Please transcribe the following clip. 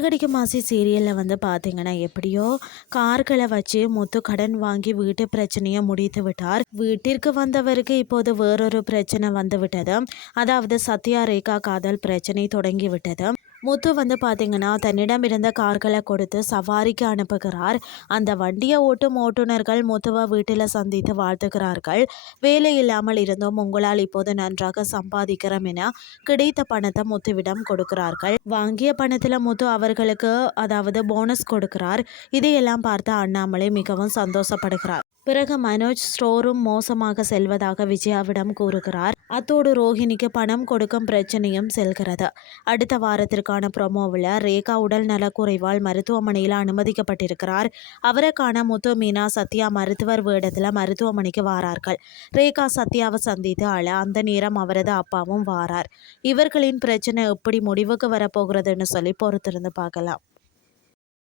சிறகடிக்க மாசி சீரியலில் பார்த்தீங்கன்னா எப்படியோ கார்களை வச்சு முத்து கடன் வாங்கி வீட்டு பிரச்சனையை முடித்து விட்டார். வீட்டிற்கு வந்தவருக்கு இப்போது வேறொரு பிரச்சனை வந்து விட்டது. அதாவது சத்யா ரேகா காதல் பிரச்சனை தொடங்கி விட்டது. முத்து பார்த்தீங்கன்னா தன்னிடம் இருந்த கார்களை கொடுத்து சவாரிக்கு அனுப்புகிறார். அந்த வண்டியை ஓட்டும் ஓட்டுநர்கள் முத்துவை வீட்டில் சந்தித்து வாழ்த்துகிறார்கள். வேலை இல்லாமல் இருந்தும் உங்களால் இப்போது நன்றாக சம்பாதிக்கிறோம் என கிடைத்த பணத்தை முத்துவிடம் கொடுக்கிறார்கள். வாங்கிய பணத்தில் முத்து அவர்களுக்கு அதாவது போனஸ் கொடுக்கிறார். இதையெல்லாம் பார்த்து அண்ணாமலை மிகவும் சந்தோஷப்படுகிறார். பிறகு மனோஜ் ஸ்டோரும் மோசமாக செல்வதாக விஜயாவிடம் கூறுகிறார். அத்தோடு ரோஹிணிக்கு பணம் கொடுக்கும் பிரச்சனையும் செல்கிறது. அடுத்த வாரத்திற்கான ப்ரொமோவில் ரேகா உடல் நலக்குறைவால் மருத்துவமனையில் அனுமதிக்கப்பட்டிருக்கிறார். அவருக்கான முத்து மீனா சத்யா மருத்துவர் வேடத்தில் மருத்துவமனைக்கு வாரார்கள். ரேகா சத்யாவை சந்தித்து அந்த நேரம் அவரது அப்பாவும் வாரார். இவர்களின் பிரச்சனை எப்படி முடிவுக்கு வரப்போகிறதுன்னு சொல்லி பொறுத்திருந்து பார்க்கலாம்.